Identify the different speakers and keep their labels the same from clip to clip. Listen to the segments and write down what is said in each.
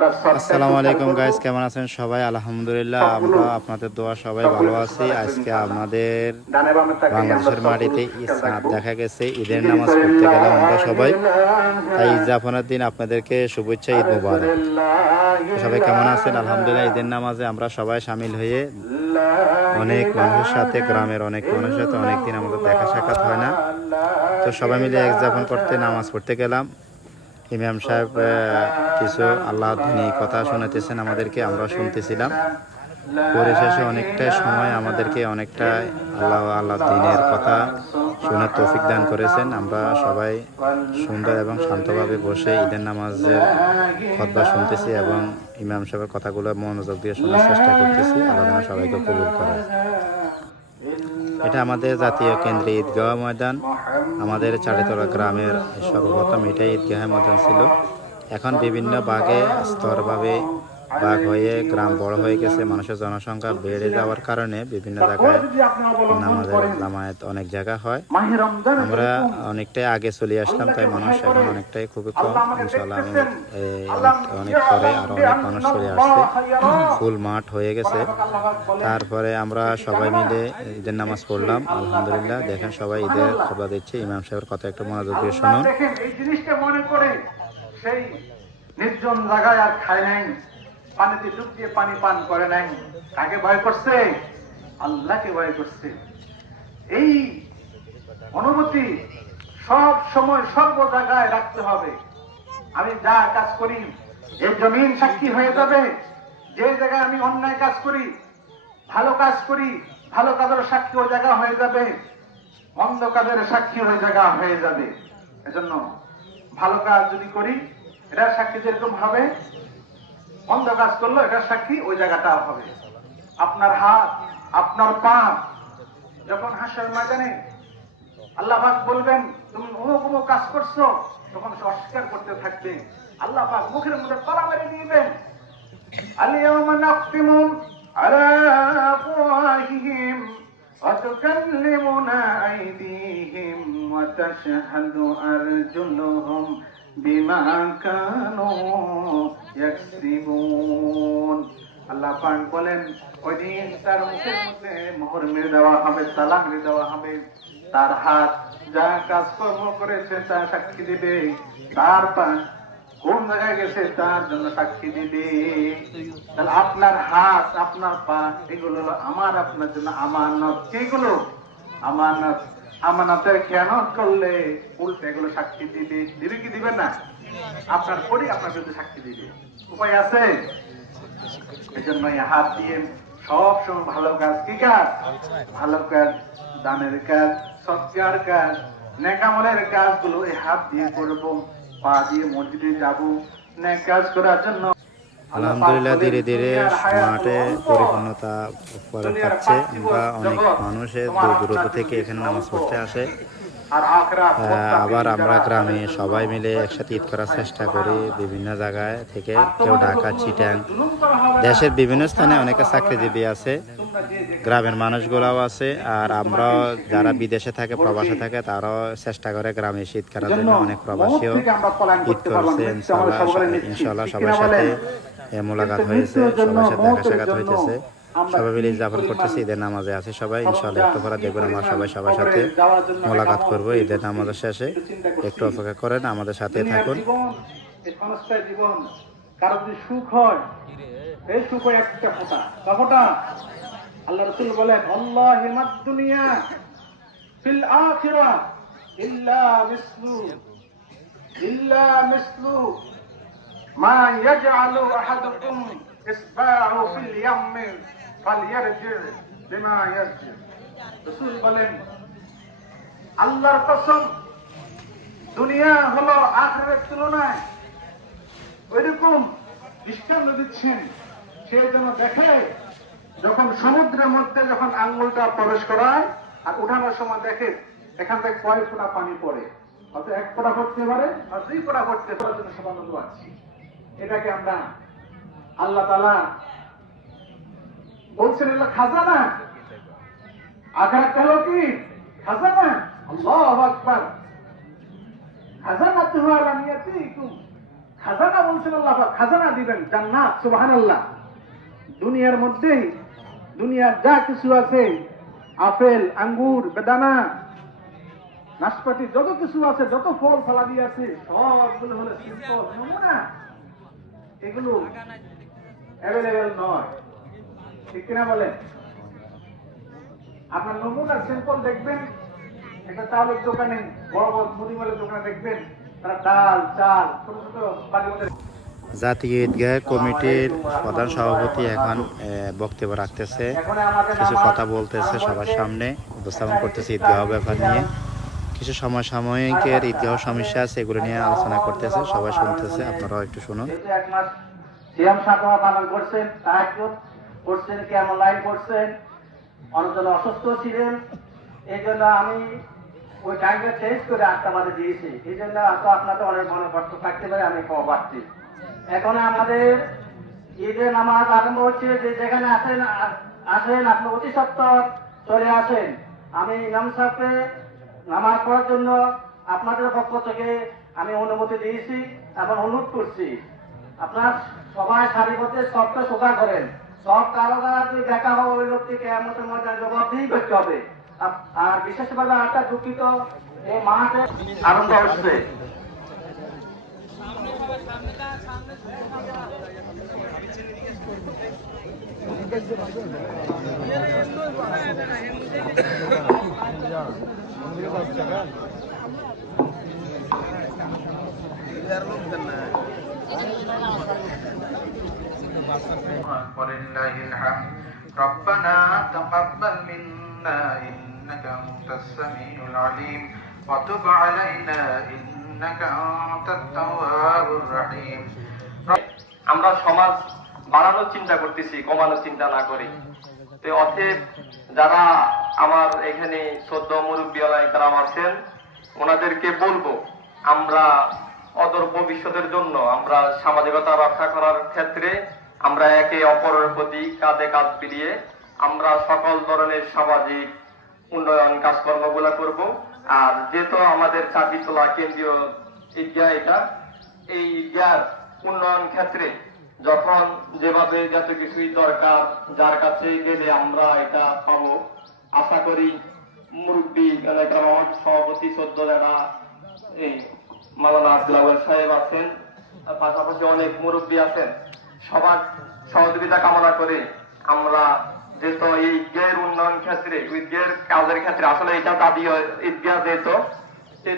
Speaker 1: আসসালামু আলাইকুম গাইস কেমন আছেন সবাই? আলহামদুলিল্লাহ, আমরা আপনাদের দোয়া সবাই ভালো আছি। আজকে আমাদের বাংলাদেশের মাটিতে ঈদ দেখা গেছে, ঈদের নামাজ পড়তে গেলাম আমরা সবাই। তাই ঈদ জাফানের দিন আপনাদেরকে শুভেচ্ছা, ঈদ মুবারক। সবাই কেমন আছেন? আলহামদুলিল্লাহ, ঈদের নামাজে আমরা সবাই সামিল হয়ে অনেক মানুষের সাথে, গ্রামের অনেক মানুষের সাথে অনেকদিন আমাদের দেখা সাক্ষাৎ হয় না। তো সবাই মিলে এক যাপন করতে, নামাজ পড়তে গেলাম। ইমাম সাহেব কিছু আল্লাহ দিনী কথা শোনাতেছেন আমাদেরকে আমরা শুনতেছিলাম। পরিশেষে অনেকটা সময় আমাদেরকে অনেকটা আল্লাহ আল্লাহ দিনের কথা শোনার তৌফিক দান করেছেন। আমরা সবাই সুন্দর এবং শান্তভাবে বসে ঈদের নামাজের খতবা শুনতেছি এবং ইমাম সাহেবের কথাগুলো মনোযোগ দিয়ে শোনার চেষ্টা করতেছি। আল্লাহ সবাইকে কবুল করে এটা আমাদের জাতীয় কেন্দ্রীয় ঈদগাহ ময়দান। আমাদের চারিতলা গ্রামের সর্বপ্রথম এটাই ঈদগাহ ময়দান ছিল। এখন বিভিন্ন ভাগে স্তরভাবে বাঘ হয়ে গ্রাম বড় হয়ে গেছে মানুষের জনসংখ্যা বেড়ে যাওয়ার কারণে বিভিন্ন জায়গায় নামাজের জামায়াত অনেক জায়গা হয়। আমরা অনেকটাই আগে চলে আসলাম তাই মানুষ এখন অনেকটাই খুবই কম। ইনশাল্লাহ আমি অনেক- পরে আরও অনেক মানুষ চলে আসছে। ফুল মাঠ হয়ে গেছে। তারপরে আমরা সবাই মিলে ঈদের নামাজ পড়লাম। আলহামদুলিল্লাহ দেখেন সবাই ঈদের খবর দিচ্ছে। ইমাম সাহেবের কথা একটু মনোযোগ দিয়ে শুনুন।
Speaker 2: এই জিনিসটা মনে করে সেই নির্জন জায়গায় আর খায় নাই। পানিতে ডুব দিয়ে পানি পান করে নাই। কাকে ভয় করছে? আল্লাহকে ভয় করছে। এই অনুভূতি সব সময় সর্ব জায়গায় রাখতে হবে। আমি যা কাজ করি এই জমিন সাক্ষী হয়ে যাবে। যে জায়গায় আমি অন্যায় কাজ করি, ভালো কাজ করি, ভালো কাজের সাক্ষী ওই জায়গা হয়ে যাবে। মন্দ কাজের সাক্ষী ওই জায়গা হয়ে যাবে। এজন্য ভালো কাজ যদি করি এটা সাক্ষী যেরকম হবে মন্দ কাজ করলো এটার সাক্ষী ওই জায়গাটা হবে আপনার হাত আপনার পা যখন হাসের ময়দানে আল্লাহ পাক বলবেন তুমি অমুক অমুক কাজ করছো তখন সে অস্বীকার করতে থাকবে আল্লাহ পাক মুখের মধ্যে কলা মেরে দিবেন اليوم نختم على أفواههم وتكلمنا أيديهم وتشهد أرجلهم আল্লাহ বলেন, ওই দিন তার মোহর মেরে দেওয়া হবে মেরে দেওয়া হবে। তার হাত যা করেছে তা সাক্ষী দিবে। তার পা কোন জায়গায় গেছে তার জন্য সাক্ষী দিবে। তাহলে আপনার হাত, আপনার পা, এগুলো আমার, আপনার জন্য আমানত। এগুলো? আমানত। আমানতের খেয়ানত করলে উল্টে এগুলো সাক্ষী দিবে দিবে কি দিবে না? আপনার পরি আপনার জন্য সাক্ষী দিবে উপায় আছে? এই জন্য হাত দিয়ে সব সময় ভালো কাজ কি কাজ? ভালো কাজ, দানের কাজ, সৎকার কাজ, নেকামলের কাজগুলো এই হাত দিয়ে করব, পা দিয়ে মসজিদে যাব, নেক কাজ করার জন্য
Speaker 1: আলহামদুলিল্লাহ ধীরে ধীরে মাঠে পরিপূর্ণতা পাচ্ছে বা অনেক মানুষের দূর দূরত্ব থেকে এখানে নামাজ পড়তে আসে। আবার আমরা গ্রামে সবাই মিলে একসাথে ঈদ করার চেষ্টা করি বিভিন্ন জায়গায় থেকে। কেউ ঢাকা চিটাং দেশের বিভিন্ন স্থানে অনেকে চাকরিজীবী আছে। গ্রামের মানুষগুলাও আছে আর আমরাও যারা বিদেশে থাকে প্রবাসে থাকে তারাও চেষ্টা করে গ্রামে শীত করার জন্য অনেক প্রবাসীও ঈদ করছে ইনশাল্লাহ সবার সাথে মোলাকাত হয়েছে সবার সাথে দেখা সাক্ষাৎ হইতেছে। সবাই মিলে যাপন করতেছে ঈদের নামাজে আছে সবাই ইনশাল্লাহ একটু পরে দেখবেন আমরা সবাই সবার সাথে মোলাকাত করব ঈদের নামাজের শেষে। একটু অপেক্ষা করেন আমাদের সাথে থাকুন।
Speaker 2: জীবন জীবন কারও যদি সুখ হয় এই সুখ হয় একটা ফোঁটা। তা আল্লাহ রসুল বলেন আল্লাহ হিমাত দুনিয়া ফিল আখিরা ইল্লা মিসলু ইল্লা মিসলু। ইসবাহু ফিল ইয়াম ফালইয়ারজি বিমা ইয়ারজি। রসুল বলেন, আল্লাহর কসম, দুনিয়া হলো আখেরের তুলনায় ওইরকম দৃষ্টান্ত দিচ্ছেন। সে যেন দেখে যখন সমুদ্রের মধ্যে যখন আঙ্গুলটা প্রবেশ করায় আর উঠানোর সময় দেখে, এখান থেকে কয় ফোঁটা পানি পড়ে। হয়তো এক ফোঁটা পড়তে পারে আর দুই ফোঁটা পড়তে পারার জন্য সমানত আছি। এটাকে আমরা আল্লাহ তালা বলছেন, এগুলো খাজানা। আঘাত হলো কি? খাজানা। আল্লাহ খাজানাতুহু আলা নিয়াতিকুম। খাজানা বলছেন আল্লাহ খাজানা দিবেন, জান্নাত, সুবহানাল্লাহ। দুনিয়ার মধ্যে দুনিয়ার যা কিছু আছে, আপেল, আঙ্গুর, বেদানা, নাশপাতি, যত কিছু আছে, যত ফল ফলাদি আছে, সবগুলো হলো সিম্পল নমুনা। এগুলো অ্যাভেলেবেল নয়। ঠিক কিনা বলেন? আপনার নমুনার সিম্পল দেখবেন একটা চাউলের দোকানে বড় বড় মুদিমালের দোকানে দেখবেন তারা ডাল চাল ছোট ছোট বাড়ির
Speaker 1: জাতীয় ঈদগাহ কমিটির প্রধান সভাপতি এখন বক্তব্য রাখতেছে। কিছু কথা বলতেছে সবার সামনে উপস্থাপন করতেছে ঈদগাহ ব্যাপার নিয়ে। কিছু সময় সাময়িকের ঈদগাহ সমস্যা আছে, এগুলো নিয়ে আলোচনা করতেছে, সবাই শুনতেছে, আপনারাও একটু শুনুন।
Speaker 2: এক মাস সিয়াম সাধনা পালন করছেন তাহাজ্জুদ করছেন কেমন লাইন করছেন? অনেকজন অসুস্থ ছিলেন, এই জন্য আমি ওই টাইমটা চেঞ্জ করে আটটা বাজে দিয়েছি। এই জন্য হয়তো আপনাদের অনেক মনে কষ্ট থাকতে পারে, আমি ক্ষমা পাচ্ছি এখন আমাদের ঈদের নামাজ আরম্ভ হচ্ছে, যে যেখানে আসেন আসেন আপনি অতি সত্তর চলে আসেন। আমি ইমাম সাহেবকে নামাজ পড়ার জন্য আপনাদের পক্ষ থেকে আমি অনুমতি দিয়েছি এবং অনুরোধ করছি। আপনার সবাই সারিবদ্ধে সবটা সোজা করেন। সব কারোরা যদি দেখা হয় ওই লোককে কেমতের মধ্যে জবাবদিহি করতে হবে। আর বিশেষভাবে একটা দুঃখিত এই মাঠে আরম্ভ হচ্ছে।
Speaker 3: ولله الحمد ربنا تقبل منا إنك أنت السميع العليم وتب علينا الرحيم
Speaker 4: আমরা সমাজ বাড়ানোর চিন্তা করতেছি, কমানোর চিন্তা না করি। অতএব যারা আমার এখানে সদ্য মুরব্বী কারাম আছেন, ওনাদেরকে বলব, আমরা অদর ভবিষ্যতের জন্য, আমরা সামাজিকতা রক্ষা করার ক্ষেত্রে আমরা একে অপরের প্রতি কাঁধে কাঁধ মিলিয়ে আমরা সকল ধরনের সামাজিক উন্নয়ন কাজকর্মগুলা করব। আর যেহেতু আমাদের চাকরিতলা কেন্দ্রীয় ঈদগাহ এটা, এই ঈদগাহ উন্নয়ন ক্ষেত্রে যখন যেভাবে যত কিছুই দরকার যার কাছে গেলে আমরা এটা পাবো। আশা করি মুরব্বী সভাপতি, সদ্য যারা এই মালানা আব্দুল সাহেব আছেন পাশাপাশি অনেক মুরব্বী আছেন, সবার সহযোগিতা কামনা করে আমরা যেহেতু এই ঈদগাহের উন্নয়ন ক্ষেত্রে ঈদগাহের কাজের ক্ষেত্রে আসলে এটা জাতীয় ঈদগাহ যেহেতু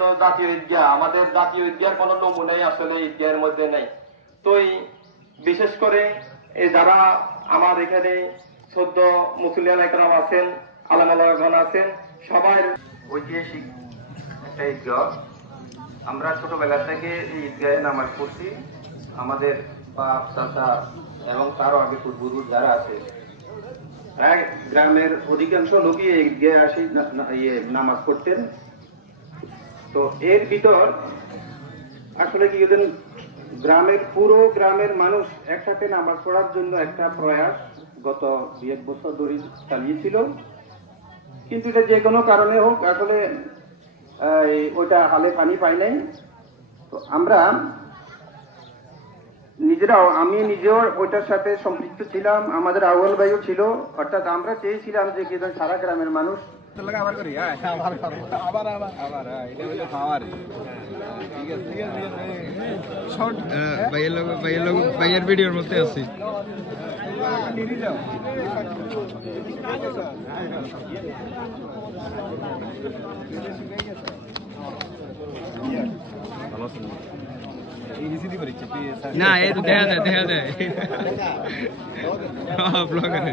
Speaker 4: তো জাতীয় ঈদগাহ। আমাদের জাতীয় ঈদগাহের কোনো নমুনাই আসলে ঈদগাহের মধ্যে নেই। তো বিশেষ করে এই যারা আমার এখানে সদ্য মুসলিয়ান একরাম আছেন, আলামালাগণ আছেন সবার
Speaker 3: ঐতিহাসিক একটা ঈদগাহ। আমরা ছোটবেলা থেকে এই ঈদগাহে নামাজ পড়ছি। আমাদের বাপ, চাচা এবং তারও আগে পূর্বপুরুষ যারা আছে গ্রামের অধিকাংশ লোকই ঈদগাহে আসি ইয়ে নামাজ পড়তেন তো এর ভিতর আসলে কি ওদের গ্রামের, পুরো গ্রামের মানুষ একসাথে নামাজ পড়ার জন্য একটা প্রয়াস গত দুই এক বছর ধরে চালিয়েছিল। কিন্তু এটা যে কোনো কারণে হোক, আসলে ওইটা হালে পানি পাই নাই। তো আমরা নিজেরাও আমি নিজেও ওইটার সাথে সম্পৃক্ত ছিলাম আমাদের আউয়াল ভাইও ছিল অর্থাৎ আমরা চেয়েছিলাম যে কি সারা গ্রামের মানুষ
Speaker 5: ভাইয়ের ভাইয়ের লোক ভাইয়ের ভিডিওর মধ্যে আছি। না এই তো দেখা যায় দেখা যায় ব্লগারে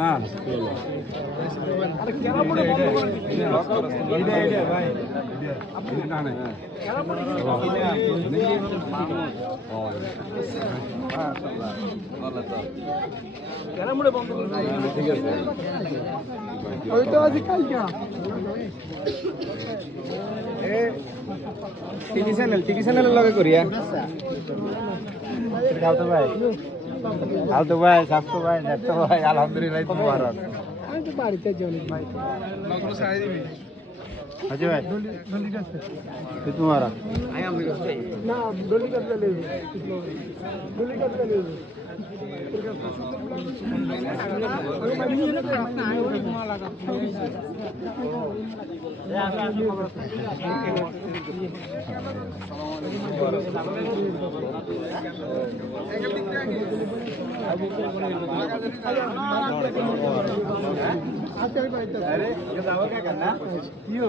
Speaker 5: না। ঠিক আছে ওই তো আজ কালকে
Speaker 6: টিভি চ্যানেল টিভি চ্যানেলের লগে করিয়া
Speaker 5: ভাই। আলতো ভাই স্বাস্থ্য ভাই নেতো ভাই আলহামদুলিল্লাহ মুবারক আমি তো বাড়িতে যাই ভাই নগর সাই দিবি হাজি ভাই ডলি কাছে কি তোমারা?
Speaker 6: আই আমি
Speaker 5: না ডলি কাছে লে ডলি কাছে লে
Speaker 6: আরে দাওয়া কে করনা ইও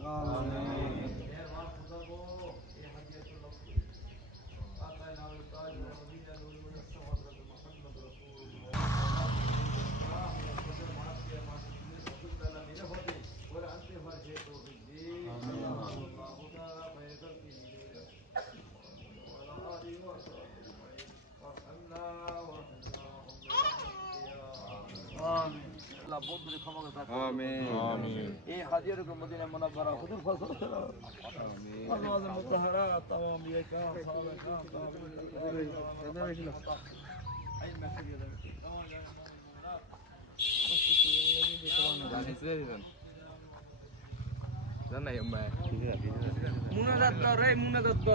Speaker 6: Amen.
Speaker 7: আল্লাহ বন্ধুদের ক্ষমা করে দাও আমিন আমিন এই হাজির কো মদিনা মুনাওয়ারা হুজুর ফসল আমিন আল্লাহ মুতাহারা তামাম ইয়াকা সালাকা তামাম ইয়াকা
Speaker 6: আই মাসিয়ে দাও তামাম ইয়াকা
Speaker 7: মুনাজাত রে মুনাজাত